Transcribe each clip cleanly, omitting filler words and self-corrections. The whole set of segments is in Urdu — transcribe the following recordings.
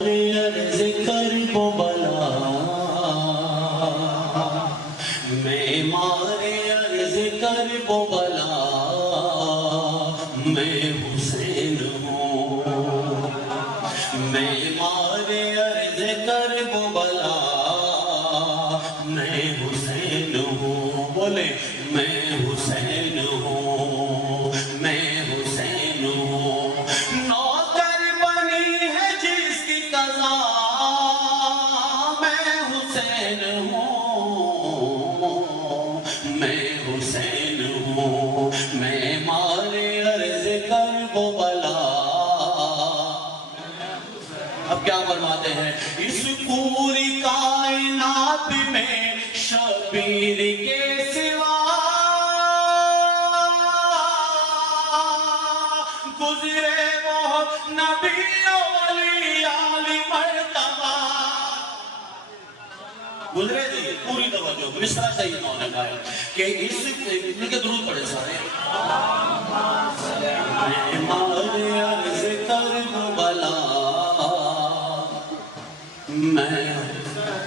عرض کرب و بلا میں مارے عرض کرب و بلا میں حسین ہوں میں مارے عرض کرب و بلا میں حسین ہوں بولے میں حسین ہوں میں حسین ہوں نوکر بنی ہے جس کی قضا میں حسین ہوں میں حسین ہوں میں مارے عرض کرب و بلا اب کیا فرماتے ہیں اس پوری کائنات میں شبیر کے سوا گزرے وہ نبی ولی عالی مرتبہ گزرے جی پوری توجہ مصرع صحیح انہوں نے کہا ہے کہ اس ان کے درود پڑھے سارے میں مارے عرض کرب و بلا میں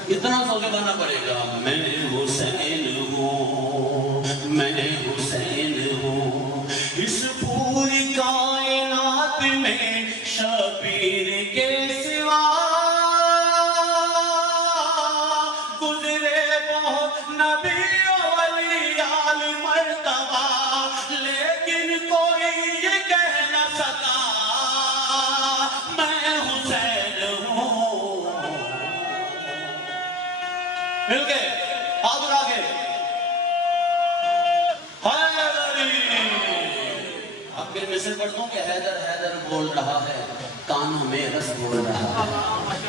اتنا سو گانا پڑے گا میں حسین ہوں میں حسین ہوں اس پوری کائنات میں شبیر کے سوا گزرے بہت نبی ولی عالی مرتبہ لیکن کوئی یہ کہہ نہ سکا میں حسین ہوں مل گئے آدھر آگے حیدری اب پھر مثل پڑھ دوں کہ حیدر حیدر بول رہا ہے کانوں میں رس بول رہا ہے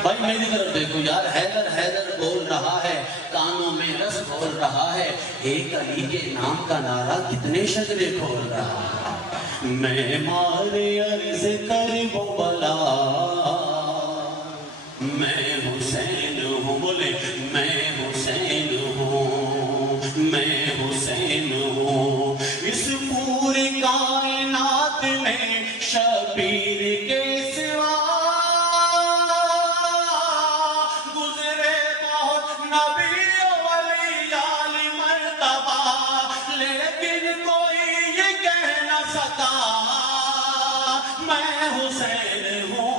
بھائی میری طرف دیکھو یار حیدر حیدر بول رہا ہے کانوں میں رس بول رہا ہے ایک علی کے نام کا نعرہ کتنے شجرے کھول رہا ہے میں مارے عرض کرب و بلا میں حسین ہوں بولے میں حسین ہوں میں حسین ہوں اس پوری کائنات میں شبیر کے سوا گزرے بہت نبی ولی عالی مرتبہ لیکن کوئی یہ کہہ نہ سکا میں حسین ہوں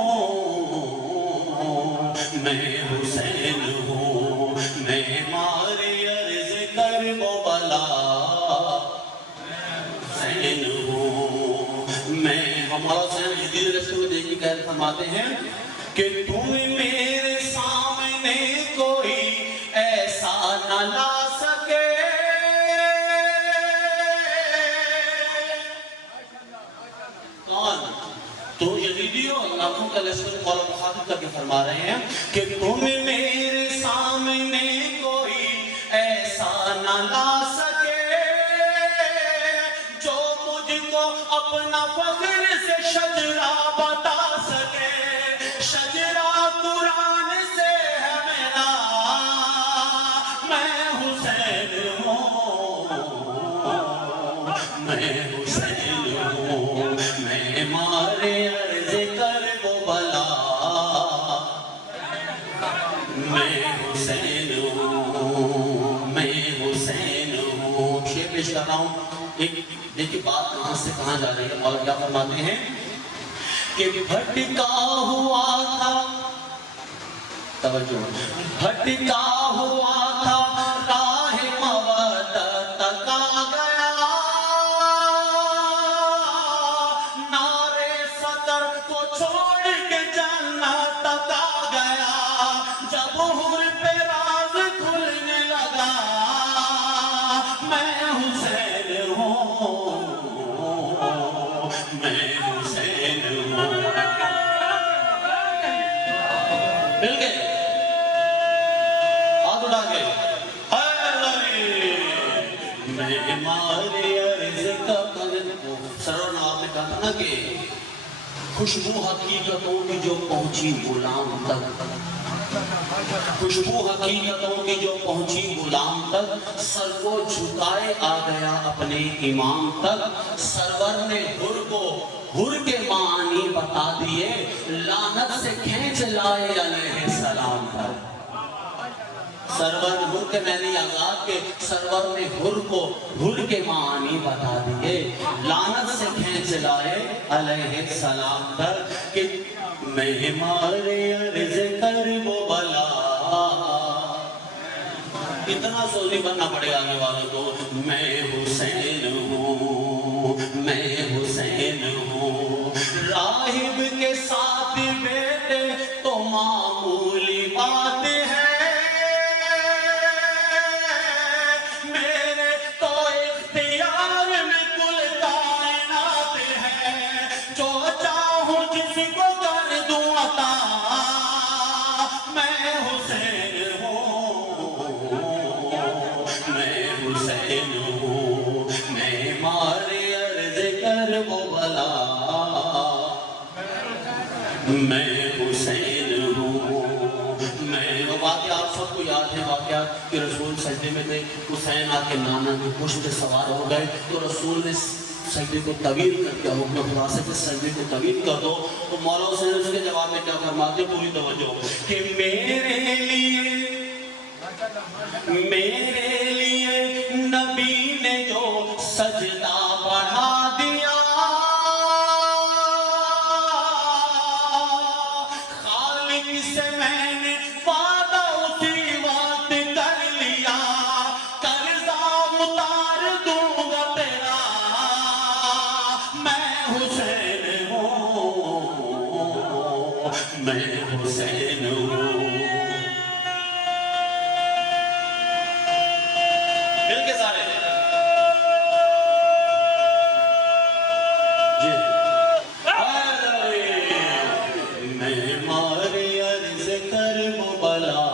میں حسین ہوں میں مارے عرض کرب و بلا حسین ہوں میں ہمارا حسین جدید رسول میں دیکھ کے کہہ فرماتے ہیں کہ تم میرے سامنے کوئی ایسا نہ لا سکے کون تو یزیدی ہو ناخن کا لسکر مولا مخاطب کر کے فرما رہے ہیں کہ تم میرے سامنے کوئی ایسا نہ لا سکے جو مجھ کو اپنا فخر سے شجرہ بتا سکے شجرہ قرآن سے ہے میرا میں حسین ہوں میں حسین ہوں میں مارے عرض کرب و بلا میں حسین ہوں میں حسین ہوں شیئر پیش کر رہا ہوں دیکھیں بات کہاں سے کہاں جا رہی ہے مولا کیا فرماتے ہیں کہ بھٹکا ہوا تھا توجہ بھٹکا ہوا تھا راہ مودت تک آ گیا نعرے صدر کو چھوڑ کے جنت تک آ گیا جب حور پہ راز کھلنے لگا میں حسین ہوں میں حسین ہوں مل گئے ہاتھ اٹھا کے میں مارے عرض کا سرور نواب نے کہا تھا نا کہ خوشبو حقیقتوں کی جو پہنچی غلام تک خوشبو حقیقتوں کی جو پہنچی غلام تک سر کو جھکائے آ گیا اپنے امام تک سرور نے حر کو حر کے معنی بتا دیے، لعنت سے کھینچ لائے علیہ السلام پر۔ سرور حر کے میں نے آزاد کے سرور نے حر کو حر کے معنی بتا دیے، لعنت سے کھینچ لائے علیہ السلام پر کہ میں مارے عرض کر وہ بلا۔ اتنا سوزی بننا پڑے گا آگے والوں کو، میں حسین ہوں، میں حسین ہوں، راہب کے ساتھ بیٹے تو معمولی بات ہے، میرے تو اختیار میں کل کائنات ہے، جو چاہوں جس کو کر دوں عطا، میں حسین ہوں، میں حسین ہوں، میں مارے عرض کر وہ بلا، میں حسین ہوں۔ میں وہ واقعہ آپ سب کو یاد ہے، واقعہ کہ رسول سجدے میں تھے، حسین آ کے نانا کی پشت پہ سوار ہو گئے تو رسول نے سجدے کو طویل کر دیا، حکم خدا سے کہ سجدے کو طویل کر دو، تو مولا حسین اس کے جواب میں کیا فرماتے، پوری توجہ کہ میرے لیے نبی نے جو سجدہ بڑھا دیا، خالق سے میں نے وعدہ اسی وقت کر لیا، قرضہ اتار دوں گا تیرا، میں حسین ہوں، میں حسین ہوں۔ مل کے سارے جی میں مارے عرض کر وہ بلا،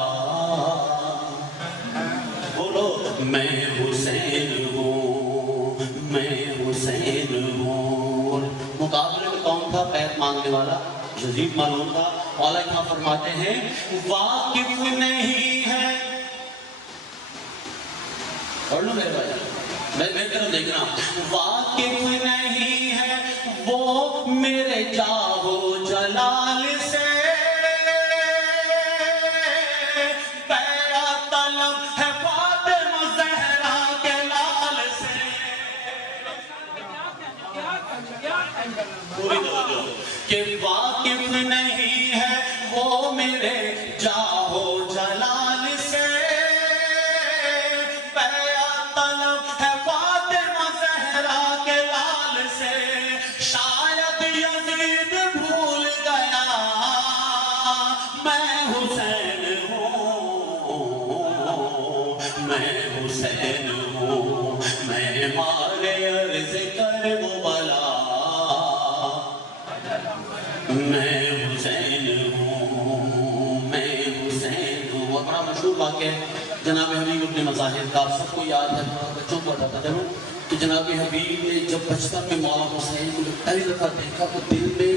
بولو میں حسین ہوں، میں حسین ہوں۔ مقابلے میں کون تھا؟ بیعت مانگنے والا یزید معلوم تھا۔ مولا کیا فرماتے ہیں، واقف نہیں ہے، پڑھ لو میرے بھائی، میں طرف دیکھنا، واقف نہیں ہے وہ میرے جاہو جلال سے، بیعت طلب ہے فاطمہ زہرا کے لال سے۔ پوری توجہ کہ واقف نہیں ہے وہ میرے جاہو جلال سے، بیعت طلب ہے فاطمہ زہرا کے لال سے، شاید یزید بھول گیا میں حسین ہوں، میں حسین ہوں، میں مارے عرض کر وہ بلا، میں حسین ہوں، میں حسین ہوں۔ اور بڑا مشہور واقعہ ہے جناب حبیب ابن مظاہر کا، آپ سب کو یاد ہے، بچوں کو بتاتا چلوں کہ جناب حبیب نے جب بچپن میں مولا حسین کو پہلی دفعہ دیکھا تو دل میں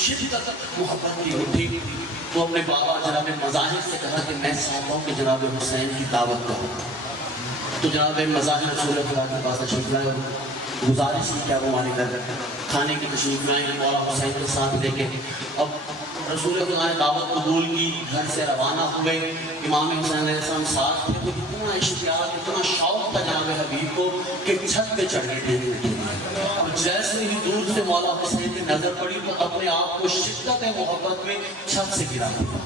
شدت محبت کی اٹھی، تو اپنے بابا جناب مظاہر سے کہا کہ میں چاہتا ہوں کہ جناب حسین کی دعوت کروں، تو جناب مظاہر رسول خدا کے پاس تشریف لائے اور گزارش کی کیا وہ مانے کر کھانے کی تشریف لائیں مولا حسین کے ساتھ لے کے۔ اب رسول خدا نے دعوت قبول کی، گھر سے روانہ ہوئے، امام حسین علیہ السلام ساتھ تھے، تو اتنا اشتیاق اتنا شوق تھا جناب حبیب کو کہ چھت پہ چڑھنے دینے کے لیے۔ اب جیسے ہی دور سے مولا حسین کی نظر پڑی تو اپنے آپ کو شدت محبت میں چھت سے گرا دیا۔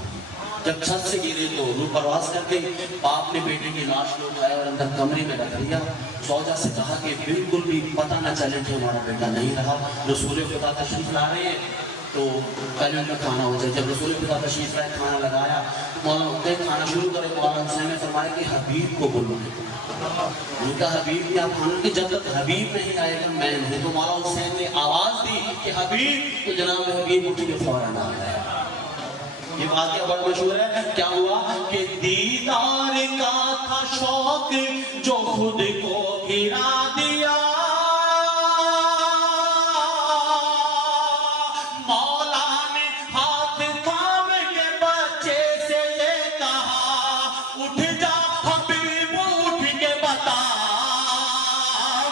جب چھت سے گرے تو روح پرواز کر گئی، باپ نے بیٹے کی لاش لوگ آئے اور اندر کمرے میں رکھ دیا، زوجہ سے کہا کہ بالکل بھی پتہ نہ چلے کہ ہمارا بیٹا نہیں رہا۔ رسول خدا تشریف لا رہے ہیں تو پہلے ان کا کھانا ہو جائے، جب رسول خدا تشریف لائے کھانا لگایا، مولانا کھانا شروع کرے، مولانا حسین نے فرمایا کہ حبیب کو بولو، ان کا حبیب کیا کھانا، کہ جب تک حبیب نہیں آئے گا میں نہیں۔ تو مولانا حسین نے آواز دی کہ حبیب، تو جناب حبیب اٹھ کے فوراً آ گئے۔ یہ واقعہ بڑا مشہور ہے، کیا ہوا کہ دیدار کا تھا شوق جو خود کو گرا دیا، مولا نے ہاتھ تھام کے بچے سے یہ کہا، اٹھ جا حبیب اٹھ کے بتا،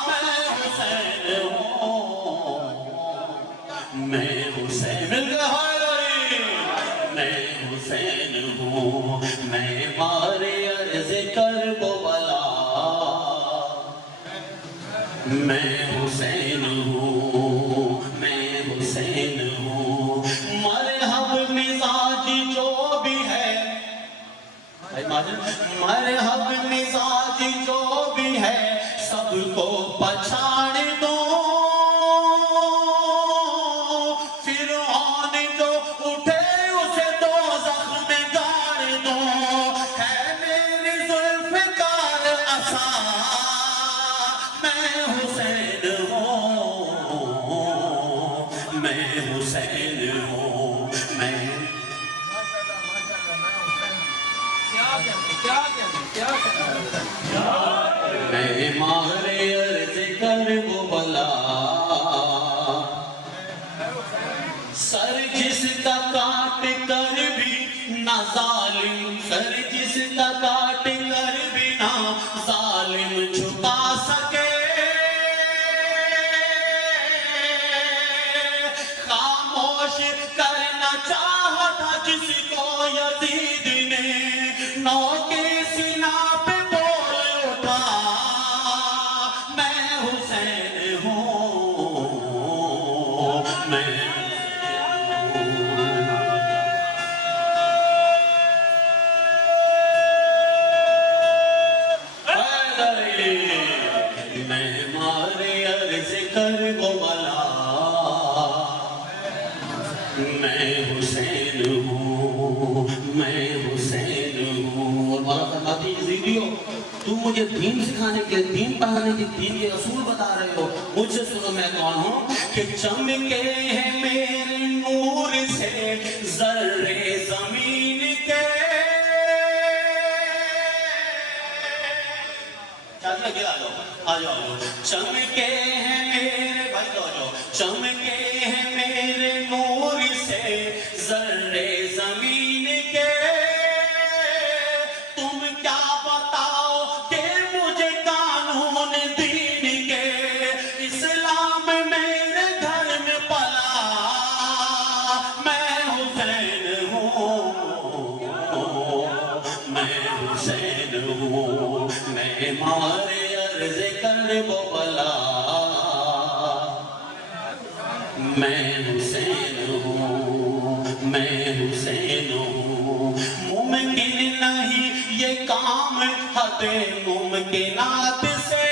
میں حسین ہوں، حسین ہوں میں مارے عرض کرب و بلا میں حسین ہوں میں حسین ہوں مرحب مزاج جو بھی ہے مرحب مزاج جو بھی ہے سب کو پچھاڑ دو فرعون جو اٹھے اسے دوزخ میں گاڑ دو ہے میری ذوالفقار عصا میں حسین ہوں میں حسین ہوں میں میں مارے عرض کرب و بلا سر جس کا کاٹ کر بھی نہ ظالم سر جس کا کاٹ کر بھی نہ ظالم جھکا سکے خاموش کرنا چاہا تھا جس کو یزید نے نو کے سینہ پہ بول اٹھا میں حسین ہوں میں مارے عرض کرب و بلا میں حسین ہوں میں حسین ہوں اور مولا فرماتی یزیدیو تم مجھے دین سکھانے کے دین پڑھانے کے دین کے اصول بتا رہے ہو مجھ سے سنو میں کون ہوں کہ چمکے ہیں میرے نور سے ذرے زمین کے آ جاؤ چمکے ہیں میرے بھائی تو چمکے ہیں میرے نور سے ذرے زمین کے تم کیا بتاؤ کہ مجھے قانون دین کے اسلام میرے گھر میں پلا میں حسین ہوں میں حسین ہوں میں مارے عرض کرب و بلا میں حسین ہوں میں حسین ہوں ممکن نہیں یہ کام حد ممکنات سے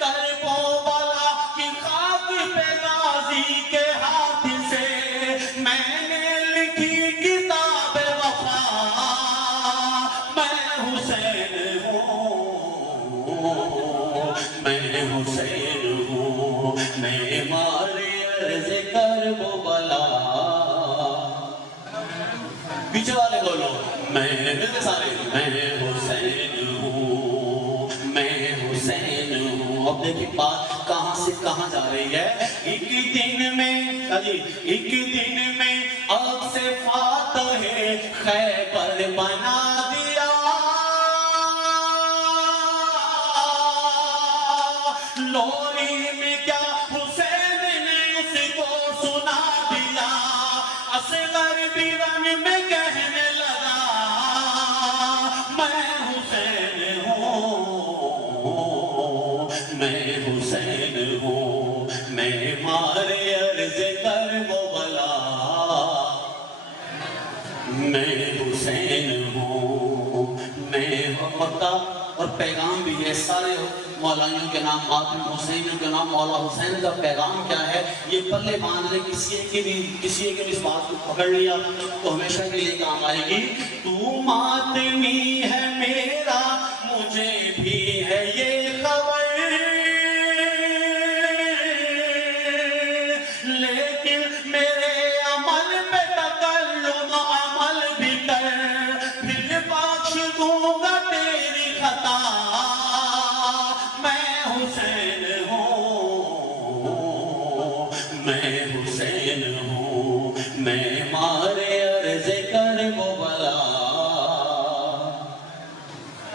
کرب و بلا کی خاک پہ غازی کے ہاتھ سے میں نے لکھی کتاب وفا میں حسین ہوں میں حسین ہوں میں مارے عرض کرب و بلا پیچھے والے بولو میں سارے میں حسین ہوں میں حسین ہوں اب دیکھیں بات کہاں سے کہاں جا رہی ہے ایک دن میں اب سے فاتح خیبر بنا دیا لوری میں کیا حسین نے اس کو سنا دیا اصغر بھی رنگ میں کہنے لگا میں حسین ہوں میں حسین ہوں میں مارے عرض کرب و بلا میں حسین ہوں میں مکہ اور پیغام بھی ہے سارے مولائیوں کے نام ماتم حسینیوں کے نام مولا حسین کا پیغام کیا ہے یہ پلے باندھ لے کسی ایک کے بھی اس بات کو پکڑ لیا تو ہمیشہ کے لیے کام آئے گی تو ماتمی ہے میرا مجھے بھی ہے یہ خبر لیکن میرے عمل پہ تکلم عمل بھی کر پھر بخش دوں گا تیری خطا میں حسین ہوں میں حسین ہوں میں مارے عرض کرب و بلا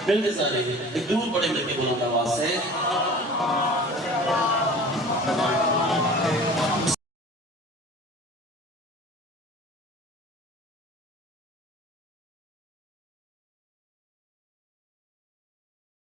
ملتے سارے ایک دور بڑے ملتے بلند آواز سے